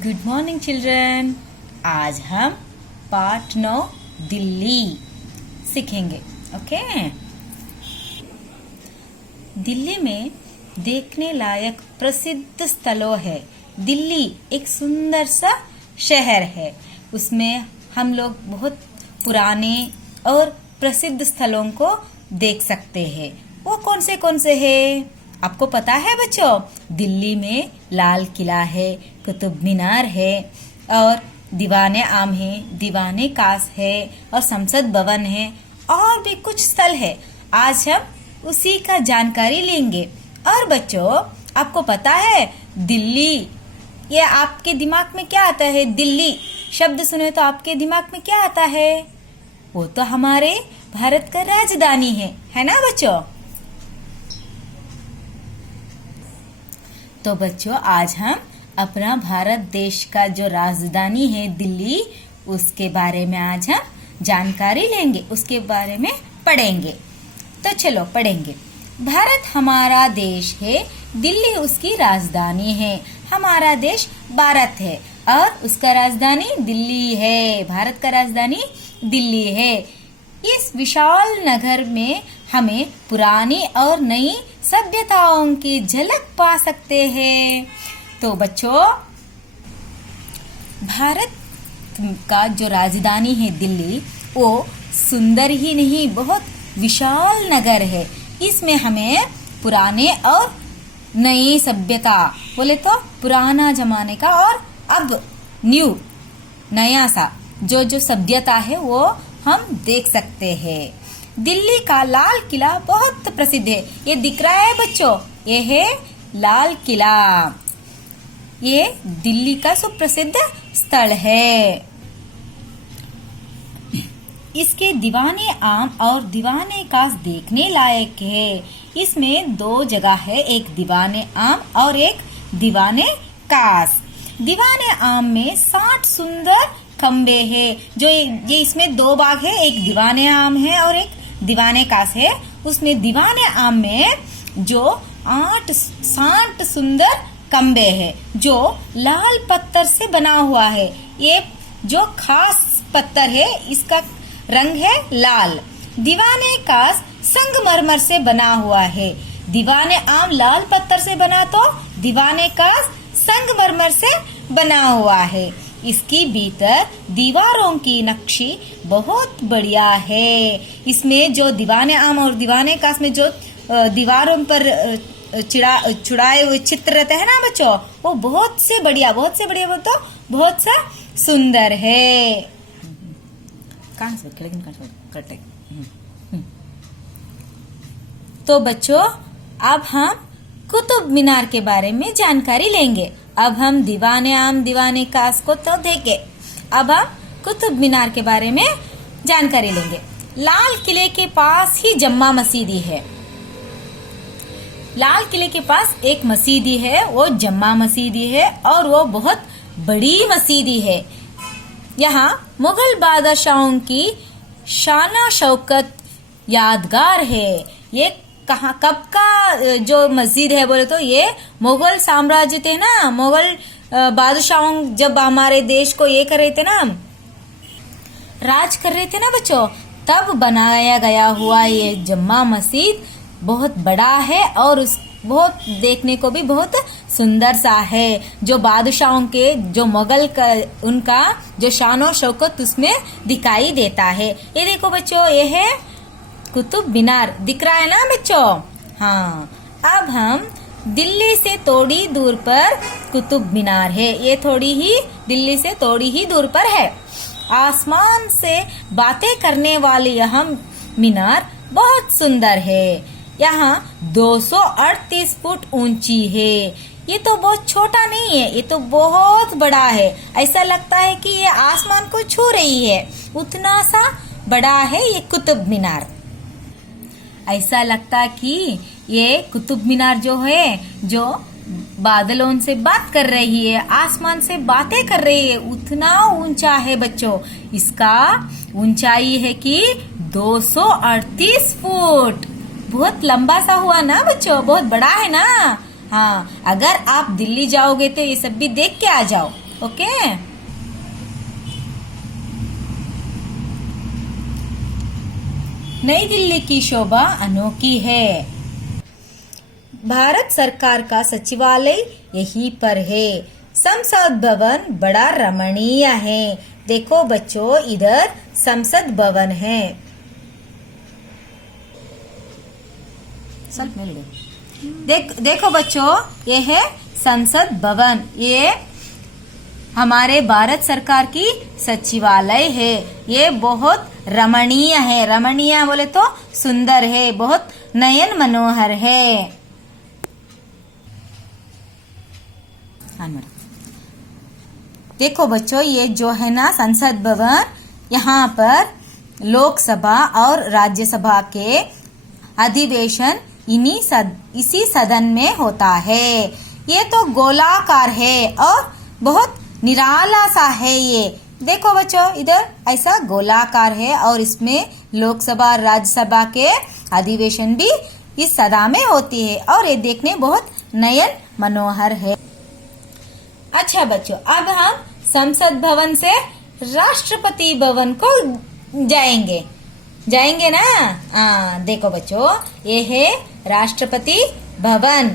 Good morning children. आज हम part 9 Delhi सीखेंगे। ओके। दिल्ली में देखने लायक प्रसिद्ध स्थलों है। दिल्ली एक सुंदर सा शहर है। उसमें हम लोग बहुत पुराने और प्रसिद्ध स्थलों को देख सकते हैं। वो कौन से हैं? आपको पता है बच्चों? दिल्ली में लाल किला है, कुतुब मीनार है और दीवाने आम है, दीवाने कास है और संसद भवन है और भी कुछ स्थल है। आज हम उसी का जानकारी लेंगे। और बच्चों, आपको पता है दिल्ली, ये आपके दिमाग में क्या आता है? दिल्ली शब्द सुने तो आपके दिमाग में क्या आता है? वो तो हमारे भारत का राजधानी है ना बच्चों? तो बच्चों, आज हम अपना भारत देश का जो राजधानी है दिल्ली, उसके बारे में आज हम जानकारी लेंगे, उसके बारे में पढ़ेंगे। तो चलो पढ़ेंगे। भारत हमारा देश है, दिल्ली उसकी राजधानी है। हमारा देश भारत है और उसका राजधानी दिल्ली है। भारत का राजधानी दिल्ली है। इस विशाल नगर में हमें पुरानी और नई सभ्यताओं की झलक पा सकते हैं। तो बच्चों, भारत का जो राजधानी है दिल्ली, वो सुंदर ही नहीं, बहुत विशाल नगर है। इसमें हमें पुराने और नई सभ्यता, बोले तो पुराना जमाने का और अब न्यू नया सा जो सभ्यता है वो हम देख सकते हैं। दिल्ली का लाल किला बहुत प्रसिद्ध है। ये दिख रहा है बच्चों, ये है लाल किला। ये दिल्ली का सुप्रसिद्ध स्थल है। इसके दीवाने आम और दीवाने कास देखने लायक है। इसमें दो जगह है, एक दीवाने आम और एक दीवाने कास। दीवाने आम में 60 सुंदर खम्बे हैं। जो ये इसमें दो बाग है, एक दीवाने आम है और एक दीवाने कास है। उसमें दीवाने आम में जो 60 सुंदर खम्बे हैं, जो लाल पत्थर से बना हुआ है। ये जो खास पत्थर है, इसका रंग है लाल। दीवाने कास संगमरमर से बना हुआ है। दीवाने आम लाल पत्थर से बना तो दीवाने कास संगमरमर से बना हुआ है। इसकी भीतर दीवारों की नक्शी बहुत बढ़िया है। इसमें जो दीवाने आम और दीवाने कास में जो दीवारों पर चुड़ाए हुए चित्र रहते हैं ना बच्चों, वो बहुत से बढ़िया वो तो बहुत सा सुंदर है। तो बच्चों, अब हम कुतुब मीनार के बारे में जानकारी लेंगे। अब हम दीवाने आम दीवाने कास को तो देखे, अब हम कुतुब मीनार के बारे में जानकारी लेंगे। लाल किले के पास ही जम्मा मसीदी है। लाल किले के पास एक मसीदी है, वो जम्मा मसीदी है और वो बहुत बड़ी मसीदी है। यहाँ मुगल बादशाहों की शान शौकत यादगार है। ये कहाँ कब का जो मस्जिद है बोले तो ये मुगल साम्राज्य थे ना, मुगल बादशाहों जब हमारे देश को ये कर रहे थे ना, राज कर रहे थे ना बच्चों, तब बनाया गया हुआ ये जम्मा मस्जिद बहुत बड़ा है और उस बहुत देखने को भी बहुत सुंदर सा है। जो बादशाहों के जो मुगल का उनका जो शान शौकत उसमें दिखाई देता है। ये देखो बच्चों, ये है कुतुब मीनार, दिख रहा है ना बच्चों? हाँ। अब हम दिल्ली से थोड़ी दूर पर कुतुब मीनार है। ये दिल्ली से थोड़ी ही दूर पर है। आसमान से बातें करने वाली यह मीनार बहुत सुंदर है। यहाँ 238 फुट ऊंची है। ये तो बहुत छोटा नहीं है, ये तो बहुत बड़ा है। ऐसा लगता है कि ये आसमान को छू रही है, उतना सा बड़ा है ये कुतुब मीनार। ऐसा लगता कि ये कुतुब मीनार जो है, जो बादलों से बात कर रही है, आसमान से बातें कर रही है, उतना ऊंचा है बच्चों। इसका ऊंचाई है कि 238 फुट। बहुत लंबा सा हुआ ना बच्चों, बहुत बड़ा है ना। हाँ, अगर आप दिल्ली जाओगे तो ये सब भी देख के आ जाओ। ओके। नई दिल्ली की शोभा अनोखी है। भारत सरकार का सचिवालय यहीं पर है। संसद भवन बड़ा रमणीय है। देखो बच्चों, इधर संसद भवन है। देखो बच्चों, ये है संसद भवन। ये हमारे भारत सरकार की सचिवालय है। ये बहुत रमणीय है। रमणीय बोले तो सुंदर है, बहुत नयन मनोहर है। देखो बच्चों, ये जो है ना संसद भवन, यहाँ पर लोकसभा और राज्यसभा के अधिवेशन इसी सदन में होता है। ये तो गोलाकार है और बहुत निराला सा है। ये देखो बच्चों, इधर ऐसा गोलाकार है और इसमें लोकसभा और राज्यसभा के अधिवेशन भी इस सदन में होती है और ये देखने बहुत नयन मनोहर है। अच्छा बच्चों, अब हम संसद भवन से राष्ट्रपति भवन को जाएंगे ना। देखो बच्चों, ये है राष्ट्रपति भवन।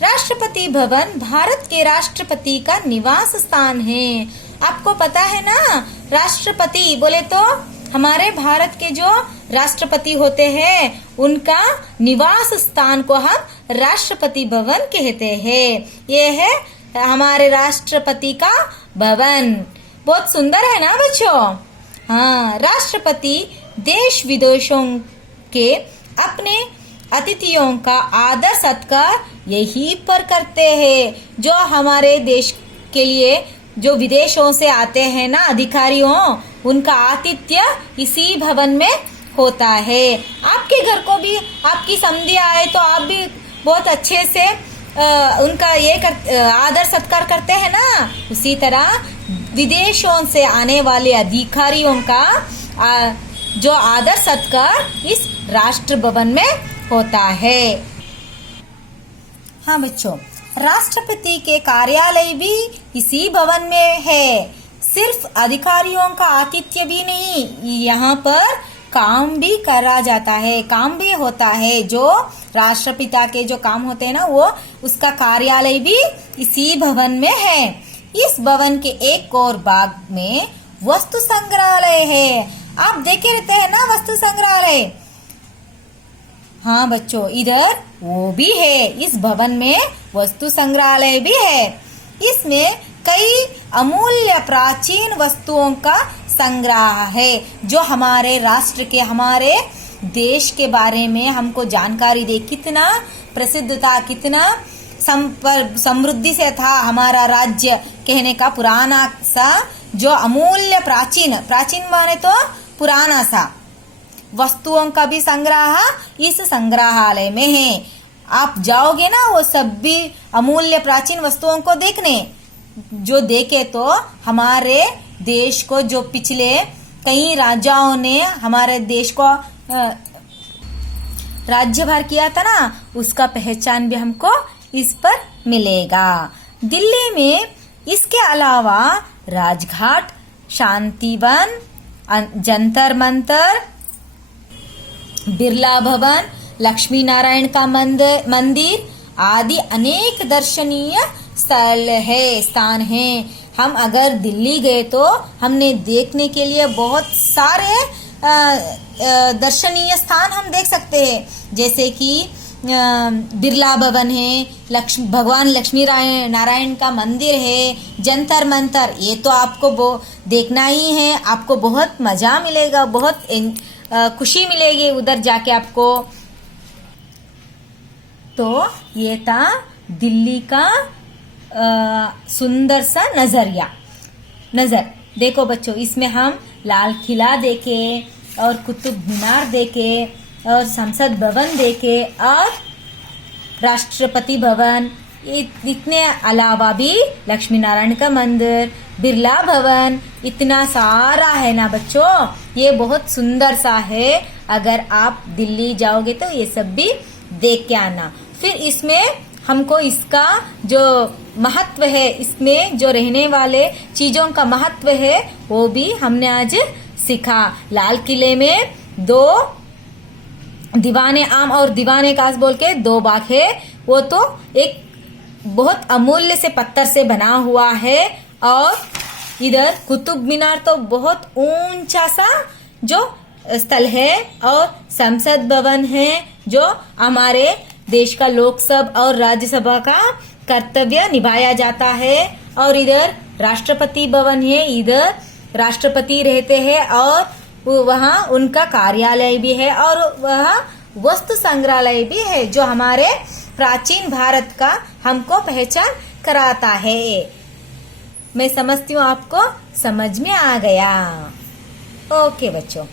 राष्ट्रपति भवन भारत के राष्ट्रपति का निवास स्थान है। आपको पता है ना, राष्ट्रपति बोले तो हमारे भारत के जो राष्ट्रपति होते हैं उनका निवास स्थान को हम राष्ट्रपति भवन कहते हैं। ये है हमारे राष्ट्रपति का भवन। बहुत सुंदर है ना बच्चों। हाँ, राष्ट्रपति देश विदेशों के अपने अतिथियों का आदर सत्कार यहीं पर करते हैं। जो हमारे देश के लिए जो विदेशों से आते हैं ना अधिकारियों, उनका आतिथ्य इसी भवन में होता है। आपके घर को भी आपकी समधी आए तो आप भी बहुत अच्छे से उनका आदर सत्कार करते हैं ना। उसी तरह विदेशों से आने वाले अधिकारियों का जो आदर सत्कार इस राष्ट्र भवन में होता है। हाँ बच्चों, राष्ट्रपति के कार्यालय भी इसी भवन में है। सिर्फ अधिकारियों का आतिथ्य भी नहीं, यहाँ पर काम भी करा जाता है, काम भी होता है। जो राष्ट्रपिता के जो काम होते हैं ना, वो उसका कार्यालय भी इसी भवन में है। इस भवन के एक और भाग में वस्तु संग्रहालय है। आप देखे रहते हैं ना वस्तु संग्रहालय। हाँ बच्चों, इधर वो भी है। इस भवन में वस्तु संग्रहालय भी है। इसमें कई अमूल्य प्राचीन वस्तुओं का संग्रह है, जो हमारे राष्ट्र के, हमारे देश के बारे में हमको जानकारी दे। कितना प्रसिद्ध था, कितना समृद्धि से था हमारा राज्य, कहने का पुराना सा जो अमूल्य प्राचीन माने तो पुराना सा वस्तुओं का भी संग्रह इस संग्रहालय में है। आप जाओगे ना वो सब भी अमूल्य प्राचीन वस्तुओं को देखने, जो देखे तो हमारे देश को, जो पिछले कई राजाओं ने हमारे देश को राज्यभार किया था ना, उसका पहचान भी हमको इस पर मिलेगा। दिल्ली में इसके अलावा राजघाट, शांतिवन, जंतर मंतर, बिरला भवन, लक्ष्मी नारायण का मंदिर आदि अनेक दर्शनीय स्थान है। हम अगर दिल्ली गए तो हमने देखने के लिए बहुत सारे दर्शनीय स्थान हम देख सकते हैं, जैसे कि बिरला भवन है, भगवान लक्ष्मी नारायण का मंदिर है, जंतर मंतर। ये तो आपको देखना ही है, आपको बहुत मजा मिलेगा, बहुत खुशी मिलेगी उधर जाके आपको। तो ये था दिल्ली का सुंदर सा नजर। देखो बच्चों, इसमें हम लाल किला देखे और कुतुब मीनार देखे और संसद भवन देखे और राष्ट्रपति भवन, इतने अलावा भी लक्ष्मी नारायण का मंदिर, बिरला भवन, इतना सारा है ना बच्चों। ये बहुत सुंदर सा है। अगर आप दिल्ली जाओगे तो ये सब भी देख के आना। फिर इसमें हमको इसका जो महत्व है, इसमें जो रहने वाले चीजों का महत्व है वो भी हमने आज सीखा। लाल किले में 2 दीवाने आम और दीवाने कास बोल के 2 बाग है। वो तो एक बहुत अमूल्य से पत्थर से बना हुआ है। और इधर कुतुब मीनार तो बहुत ऊंचा सा जो स्थल है। और संसद भवन है जो हमारे देश का लोकसभा और राज्यसभा का कर्तव्य निभाया जाता है। और इधर राष्ट्रपति भवन है, इधर राष्ट्रपति रहते हैं और वहाँ उनका कार्यालय भी है। और वहाँ वस्तु संग्रहालय भी है जो हमारे प्राचीन भारत का हमको पहचान कराता है। मैं समझती हूँ आपको समझ में आ गया। ओके बच्चों।